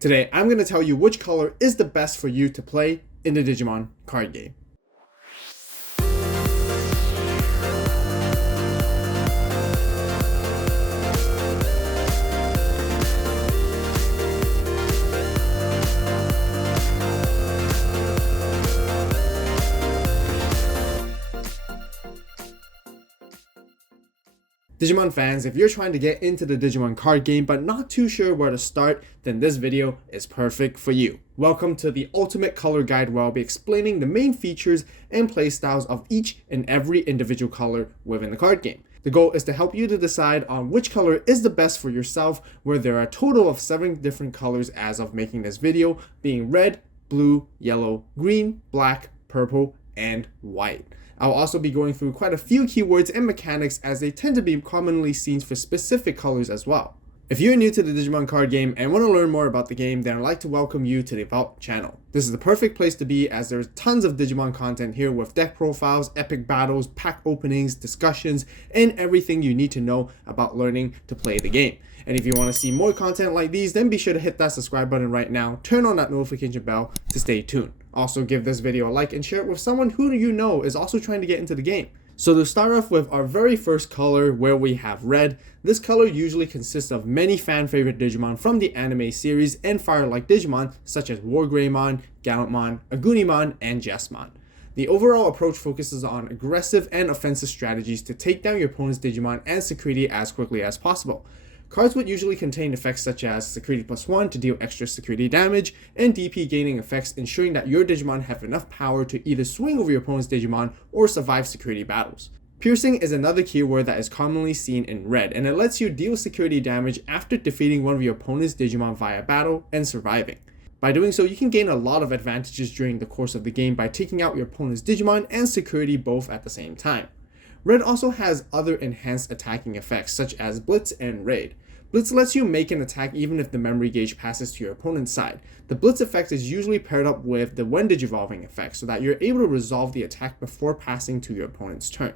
Today, I'm going to tell you which color is the best for you to play in the Digimon card game. Digimon fans, if you're trying to get into the Digimon card game but not too sure where to start, then this video is perfect for you. Welcome to the ultimate color guide where I'll be explaining the main features and playstyles of each and every individual color within the card game. The goal is to help you to decide on which color is the best for yourself, where there are a total of 7 different colors as of making this video, being red, blue, yellow, green, black, purple, and white. I'll also be going through quite a few keywords and mechanics as they tend to be commonly seen for specific colors as well. If you're new to the Digimon card game and want to learn more about the game, then I'd like to welcome you to the Avault channel. This is the perfect place to be as there's tons of Digimon content here with deck profiles, epic battles, pack openings, discussions, and everything you need to know about learning to play the game. And if you want to see more content like these, then be sure to hit that subscribe button right now, turn on that notification bell to stay tuned. Also give this video a like and share it with someone who you know is also trying to get into the game. So to start off with our very first color where we have red, this color usually consists of many fan favorite Digimon from the anime series and fire-like Digimon such as Wargreymon, Gallantmon, Agunimon, and Jesmon. The overall approach focuses on aggressive and offensive strategies to take down your opponent's Digimon and security as quickly as possible. Cards would usually contain effects such as Security +1 to deal extra security damage, and DP gaining effects ensuring that your Digimon have enough power to either swing over your opponent's Digimon or survive security battles. Piercing is another keyword that is commonly seen in red, and it lets you deal security damage after defeating one of your opponent's Digimon via battle and surviving. By doing so, you can gain a lot of advantages during the course of the game by taking out your opponent's Digimon and security both at the same time. Red also has other enhanced attacking effects such as Blitz and Raid. Blitz lets you make an attack even if the memory gauge passes to your opponent's side. The Blitz effect is usually paired up with the When Digivolving effect so that you're able to resolve the attack before passing to your opponent's turn.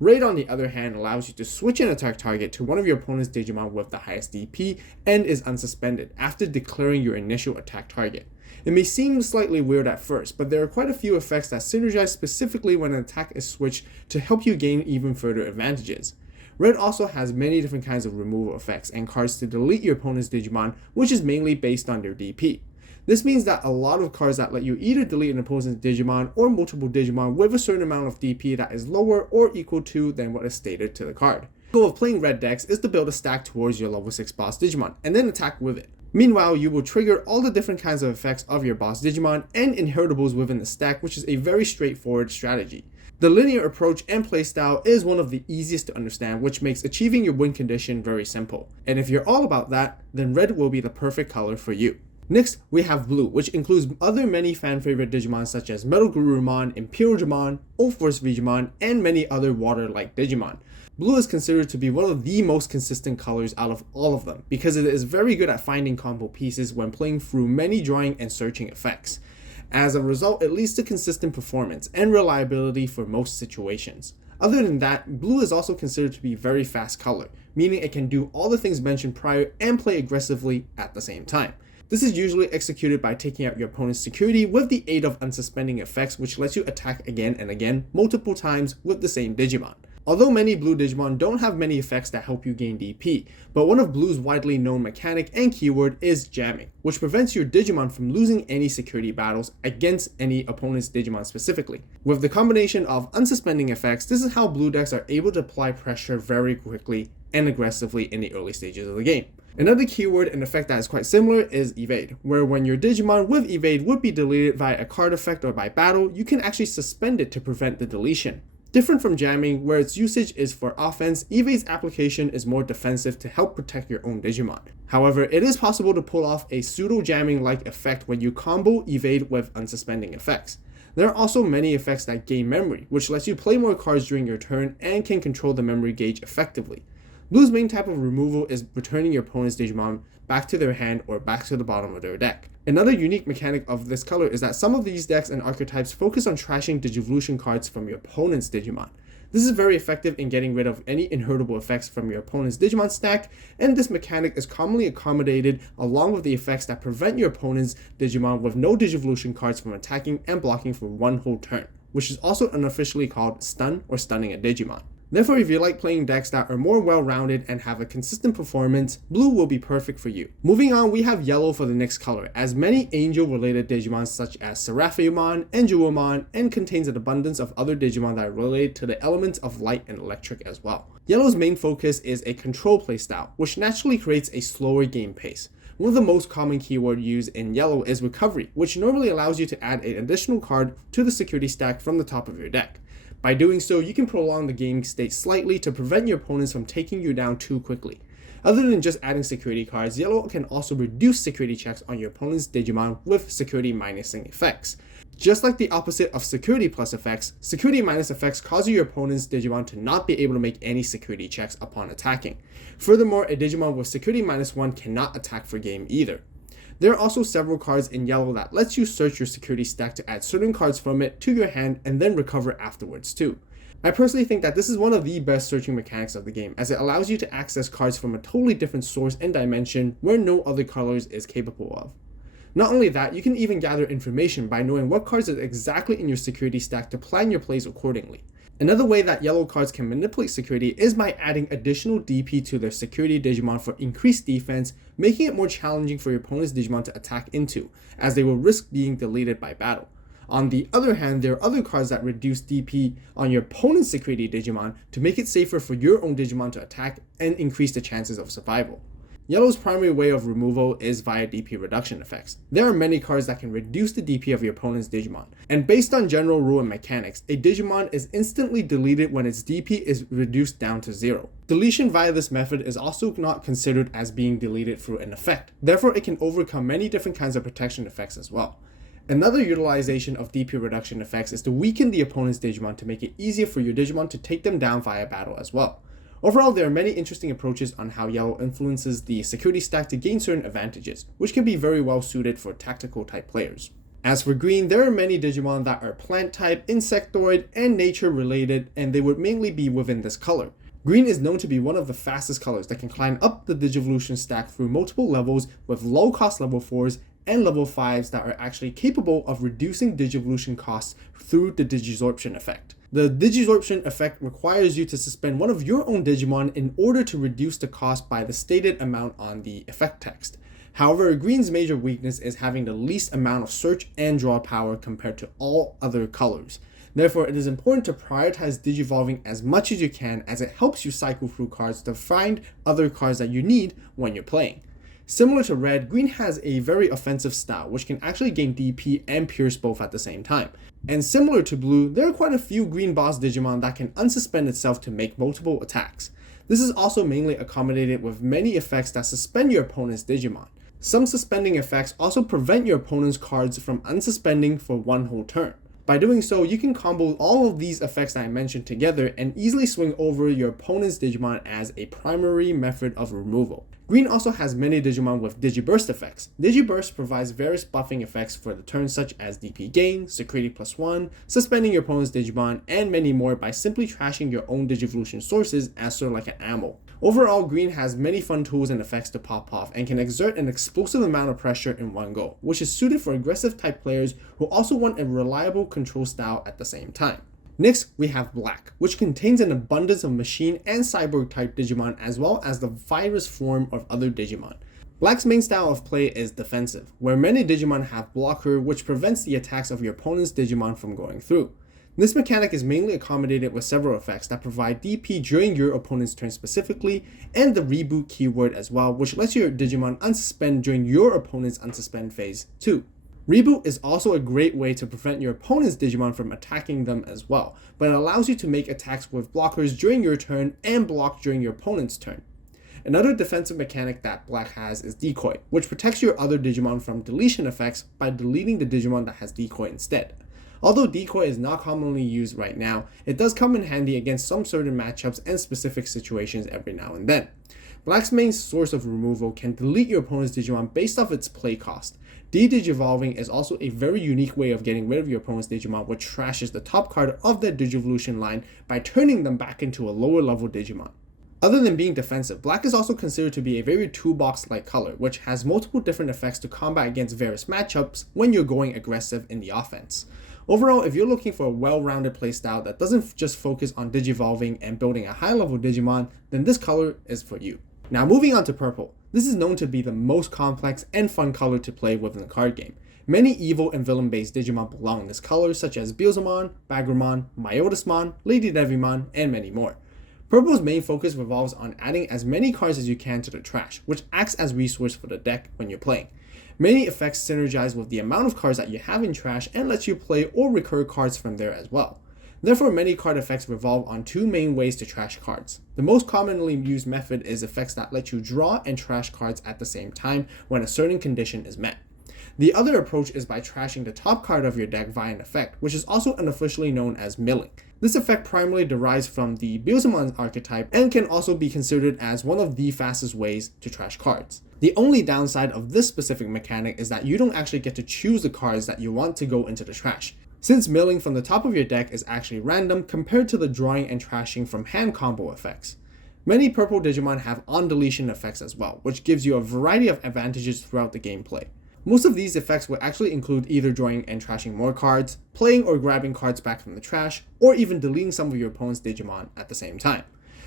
Raid on the other hand allows you to switch an attack target to one of your opponent's Digimon with the highest DP and is unsuspended after declaring your initial attack target. It may seem slightly weird at first, but there are quite a few effects that synergize specifically when an attack is switched to help you gain even further advantages. Red also has many different kinds of removal effects and cards to delete your opponent's Digimon, which is mainly based on their DP. This means that a lot of cards that let you either delete an opponent's Digimon or multiple Digimon with a certain amount of DP that is lower or equal to than what is stated to the card. The goal of playing red decks is to build a stack towards your level 6 boss Digimon and then attack with it. Meanwhile, you will trigger all the different kinds of effects of your boss Digimon and inheritables within the stack, which is a very straightforward strategy. The linear approach and playstyle is one of the easiest to understand, which makes achieving your win condition very simple. And if you're all about that, then red will be the perfect color for you. Next, we have blue, which includes other many fan favorite Digimon such as Metal Garurumon, Imperialmon, Ulforce Digimon, and many other water-like Digimon. Blue is considered to be one of the most consistent colors out of all of them because it is very good at finding combo pieces when playing through many drawing and searching effects. As a result, it leads to consistent performance and reliability for most situations. Other than that, blue is also considered to be a very fast color, meaning it can do all the things mentioned prior and play aggressively at the same time. This is usually executed by taking out your opponent's security with the aid of unsuspending effects, which lets you attack again and again multiple times with the same Digimon. Although many blue Digimon don't have many effects that help you gain DP, but one of blue's widely known mechanic and keyword is jamming, which prevents your Digimon from losing any security battles against any opponent's Digimon specifically. With the combination of unsuspending effects, this is how blue decks are able to apply pressure very quickly and aggressively in the early stages of the game. Another keyword and effect that is quite similar is Evade, where when your Digimon with Evade would be deleted via a card effect or by battle, you can actually suspend it to prevent the deletion. Different from jamming, where its usage is for offense, Evade's application is more defensive to help protect your own Digimon. However, it is possible to pull off a pseudo-jamming-like effect when you combo Evade with unsuspending effects. There are also many effects that gain memory, which lets you play more cards during your turn and can control the memory gauge effectively. Blue's main type of removal is returning your opponent's Digimon back to their hand or back to the bottom of their deck. Another unique mechanic of this color is that some of these decks and archetypes focus on trashing Digivolution cards from your opponent's Digimon. This is very effective in getting rid of any inheritable effects from your opponent's Digimon stack, and this mechanic is commonly accommodated along with the effects that prevent your opponent's Digimon with no Digivolution cards from attacking and blocking for one whole turn, which is also unofficially called stun or stunning a Digimon. Therefore, if you like playing decks that are more well-rounded and have a consistent performance, blue will be perfect for you. Moving on, we have yellow for the next color, as many angel-related Digimon such as Seraphimon and Jewelmon, and contains an abundance of other Digimon that are related to the elements of light and electric as well. Yellow's main focus is a control playstyle, which naturally creates a slower game pace. One of the most common keyword used in yellow is recovery, which normally allows you to add an additional card to the security stack from the top of your deck. By doing so, you can prolong the game state slightly to prevent your opponents from taking you down too quickly. Other than just adding security cards, yellow can also reduce security checks on your opponent's Digimon with security minusing effects. Just like the opposite of security plus effects, security minus effects cause your opponent's Digimon to not be able to make any security checks upon attacking. Furthermore, a Digimon with security -1 cannot attack for game either. There are also several cards in yellow that lets you search your security stack to add certain cards from it to your hand and then recover afterwards too. I personally think that this is one of the best searching mechanics of the game, as it allows you to access cards from a totally different source and dimension where no other colors is capable of. Not only that, you can even gather information by knowing what cards are exactly in your security stack to plan your plays accordingly. Another way that yellow cards can manipulate security is by adding additional DP to their security Digimon for increased defense, making it more challenging for your opponent's Digimon to attack into, as they will risk being deleted by battle. On the other hand, there are other cards that reduce DP on your opponent's security Digimon to make it safer for your own Digimon to attack and increase the chances of survival. Yellow's primary way of removal is via DP reduction effects. There are many cards that can reduce the DP of your opponent's Digimon, and based on general rule and mechanics, a Digimon is instantly deleted when its DP is reduced down to 0. Deletion via this method is also not considered as being deleted through an effect, therefore it can overcome many different kinds of protection effects as well. Another utilization of DP reduction effects is to weaken the opponent's Digimon to make it easier for your Digimon to take them down via battle as well. Overall, there are many interesting approaches on how yellow influences the security stack to gain certain advantages, which can be very well suited for tactical type players. As for green, there are many Digimon that are plant type, insectoid, and nature related, and they would mainly be within this color. Green is known to be one of the fastest colors that can climb up the Digivolution stack through multiple levels with low cost level 4s and level 5s that are actually capable of reducing Digivolution costs through the Digisorption effect. The Digisorption effect requires you to suspend one of your own Digimon in order to reduce the cost by the stated amount on the effect text. However, green's major weakness is having the least amount of search and draw power compared to all other colors. Therefore, it is important to prioritize Digivolving as much as you can, as it helps you cycle through cards to find other cards that you need when you're playing. Similar to red, green has a very offensive style, which can actually gain DP and pierce both at the same time. And similar to blue, there are quite a few green boss Digimon that can unsuspend itself to make multiple attacks. This is also mainly accommodated with many effects that suspend your opponent's Digimon. Some suspending effects also prevent your opponent's cards from unsuspending for one whole turn. By doing so, you can combo all of these effects that I mentioned together and easily swing over your opponent's Digimon as a primary method of removal. Green also has many Digimon with Digiburst effects. Digiburst provides various buffing effects for the turn such as DP gain, security +1, suspending your opponent's Digimon, and many more by simply trashing your own Digivolution sources as sort of like an ammo. Overall, green has many fun tools and effects to pop off and can exert an explosive amount of pressure in one go, which is suited for aggressive type players who also want a reliable control style at the same time. Next, we have black, which contains an abundance of machine and cyborg type Digimon as well as the virus form of other Digimon. Black's main style of play is defensive, where many Digimon have blocker, which prevents the attacks of your opponent's Digimon from going through. This mechanic is mainly accommodated with several effects that provide DP during your opponent's turn specifically, and the reboot keyword as well, which lets your Digimon unsuspend during your opponent's unsuspend phase too. Reboot is also a great way to prevent your opponent's Digimon from attacking them as well, but it allows you to make attacks with blockers during your turn and block during your opponent's turn. Another defensive mechanic that black has is decoy, which protects your other Digimon from deletion effects by deleting the Digimon that has decoy instead. Although decoy is not commonly used right now, it does come in handy against some certain matchups and specific situations every now and then. Black's main source of removal can delete your opponent's Digimon based off its play cost. De-Digivolving is also a very unique way of getting rid of your opponent's Digimon, which trashes the top card of their Digivolution line by turning them back into a lower level Digimon. Other than being defensive, black is also considered to be a very toolbox-like color, which has multiple different effects to combat against various matchups when you're going aggressive in the offense. Overall, if you're looking for a well-rounded playstyle that doesn't just focus on digivolving and building a high-level Digimon, then this color is for you. Now moving on to purple. This is known to be the most complex and fun color to play within the card game. Many evil and villain-based Digimon belong in this color, such as Beelzemon, Bagramon, Myotismon, Lady Devimon, and many more. Purple's main focus revolves on adding as many cards as you can to the trash, which acts as resource for the deck when you're playing. Many effects synergize with the amount of cards that you have in trash and lets you play or recur cards from there as well. Therefore, many card effects revolve on two main ways to trash cards. The most commonly used method is effects that let you draw and trash cards at the same time when a certain condition is met. The other approach is by trashing the top card of your deck via an effect, which is also unofficially known as milling. This effect primarily derives from the Beelzemon archetype and can also be considered as one of the fastest ways to trash cards. The only downside of this specific mechanic is that you don't actually get to choose the cards that you want to go into the trash, since milling from the top of your deck is actually random compared to the drawing and trashing from hand combo effects. Many purple Digimon have on-deletion effects as well, which gives you a variety of advantages throughout the gameplay. Most of these effects will actually include either drawing and trashing more cards, playing or grabbing cards back from the trash, or even deleting some of your opponent's Digimon at the same time.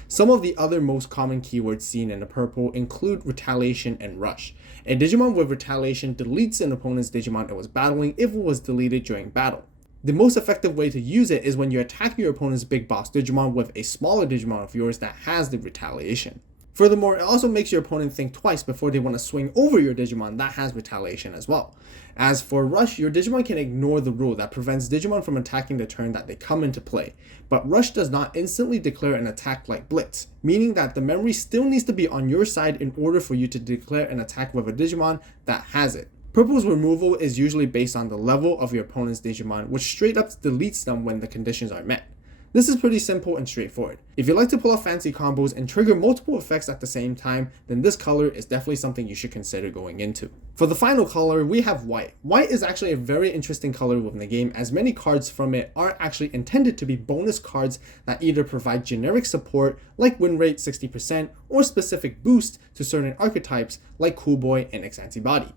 Some of the other most common keywords seen in the purple include retaliation and rush. A Digimon with retaliation deletes an opponent's Digimon it was battling if it was deleted during battle. The most effective way to use it is when you attack your opponent's big boss Digimon with a smaller Digimon of yours that has the retaliation. Furthermore, it also makes your opponent think twice before they want to swing over your Digimon that has retaliation as well. As for Rush, your Digimon can ignore the rule that prevents Digimon from attacking the turn that they come into play, but Rush does not instantly declare an attack like Blitz, meaning that the memory still needs to be on your side in order for you to declare an attack with a Digimon that has it. Purple's removal is usually based on the level of your opponent's Digimon, which straight up deletes them when the conditions are met. This is pretty simple and straightforward. If you like to pull off fancy combos and trigger multiple effects at the same time, then this color is definitely something you should consider going into. For the final color, we have white. White is actually a very interesting color within the game, as many cards from it are actually intended to be bonus cards that either provide generic support like win rate 60% or specific boost to certain archetypes like Cool Boy and X Antibody.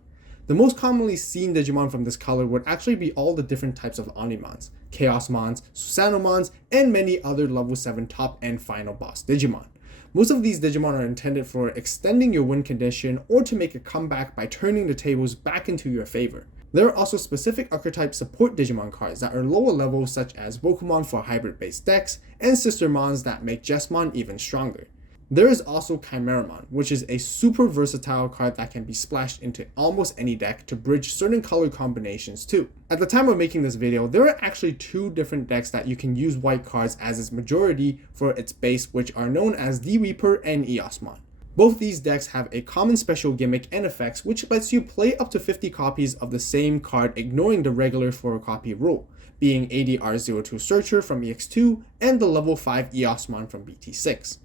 The most commonly seen Digimon from this color would actually be all the different types of Omnimons, Chaosmons, Susanomons, and many other level 7 top and final boss Digimon. Most of these Digimon are intended for extending your win condition or to make a comeback by turning the tables back into your favor. There are also specific archetype support Digimon cards that are lower level, such as Bokumon for hybrid based decks, and Sistermons that make Jesmon even stronger. There is also Chimeramon, which is a super versatile card that can be splashed into almost any deck to bridge certain color combinations too. At the time of making this video, there are actually two different decks that you can use white cards as its majority for its base, which are known as the Reaper and Eosmon. Both these decks have a common special gimmick and effects which lets you play up to 50 copies of the same card, ignoring the regular 4 copy rule, being ADR02 Searcher from EX2 and the level 5 Eosmon from BT6.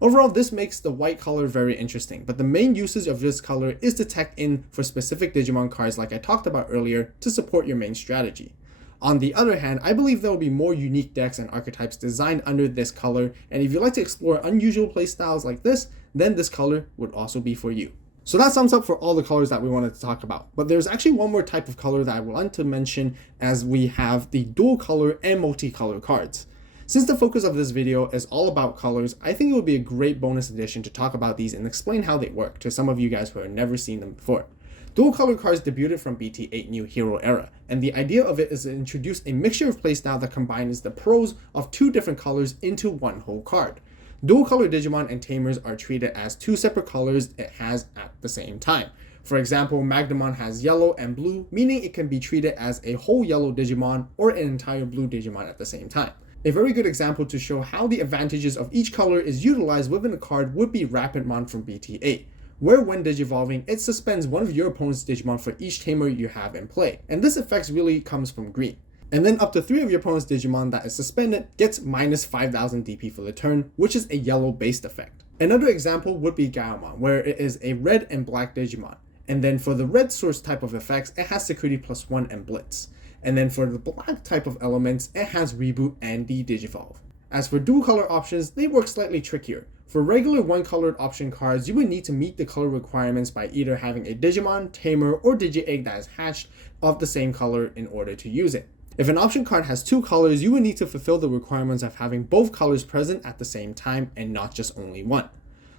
Overall, this makes the white color very interesting, but the main usage of this color is to tech in for specific Digimon cards like I talked about earlier to support your main strategy. On the other hand, I believe there will be more unique decks and archetypes designed under this color, and if you like to explore unusual playstyles like this, then this color would also be for you. So that sums up for all the colors that we wanted to talk about, but there's actually one more type of color that I want to mention, as we have the dual color and multicolor cards. Since the focus of this video is all about colors, I think it would be a great bonus addition to talk about these and explain how they work to some of you guys who have never seen them before. Dual color cards debuted from BT8 New Hero era, and the idea of it is to introduce a mixture of playstyle that combines the pros of two different colors into one whole card. Dual color Digimon and Tamers are treated as two separate colors it has at the same time. For example, Magnamon has yellow and blue, meaning it can be treated as a whole yellow Digimon or an entire blue Digimon at the same time. A very good example to show how the advantages of each color is utilized within a card would be Rapidmon from BT8, where when digivolving, it suspends one of your opponent's Digimon for each tamer you have in play, and this effect really comes from green. And then up to 3 of your opponent's Digimon that is suspended gets minus 5000 DP for the turn, which is a yellow based effect. Another example would be Gaomon, where it is a red and black Digimon, And then for the red source type of effects, it has Security +1 and Blitz. And then for the black type of elements, it has Reboot and Digivolve. As for dual color options, they work slightly trickier. For regular one-colored option cards, you would need to meet the color requirements by either having a Digimon, Tamer, or Digi-Egg that is hatched of the same color in order to use it. If an option card has two colors, you would need to fulfill the requirements of having both colors present at the same time and not just only one.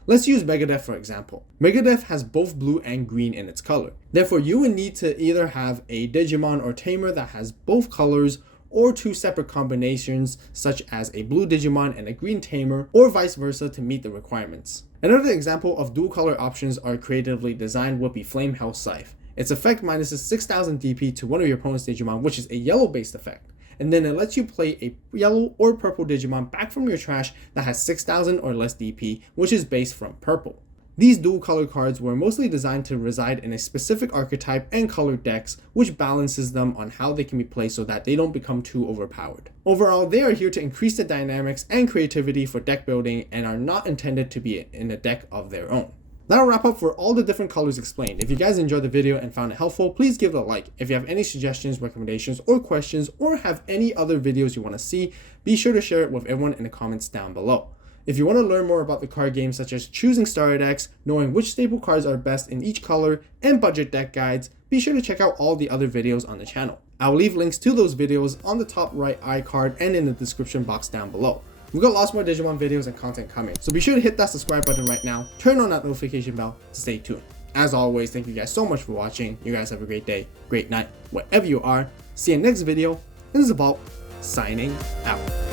Let's use Megadeth for example. Megadeth has both blue and green in its color. Therefore, you would need to either have a Digimon or Tamer that has both colors, or two separate combinations such as a blue Digimon and a green Tamer, or vice versa to meet the requirements. Another example of dual color options are creatively designed would be Flame Hell Scythe. Its effect minuses 6000 DP to one of your opponent's Digimon, which is a yellow based effect, and then it lets you play a yellow or purple Digimon back from your trash that has 6000 or less DP, which is based from purple. These dual color cards were mostly designed to reside in a specific archetype and color decks, which balances them on how they can be played so that they don't become too overpowered. Overall, they are here to increase the dynamics and creativity for deck building and are not intended to be in a deck of their own. That'll wrap up for all the different colors explained. If you guys enjoyed the video and found it helpful, please give it a like. If you have any suggestions, recommendations, or questions, or have any other videos you want to see, be sure to share it with everyone in the comments down below. If you want to learn more about the card game, such as choosing starter decks, knowing which staple cards are best in each color, and budget deck guides, be sure to check out all the other videos on the channel. I'll leave links to those videos on the top right iCard and in the description box down below. We've got lots more Digimon videos and content coming, so be sure to hit that subscribe button right now, turn on that notification bell to stay tuned. As always, thank you guys so much for watching. You guys have a great day, great night, wherever you are. See you next video. This is Avault, signing out.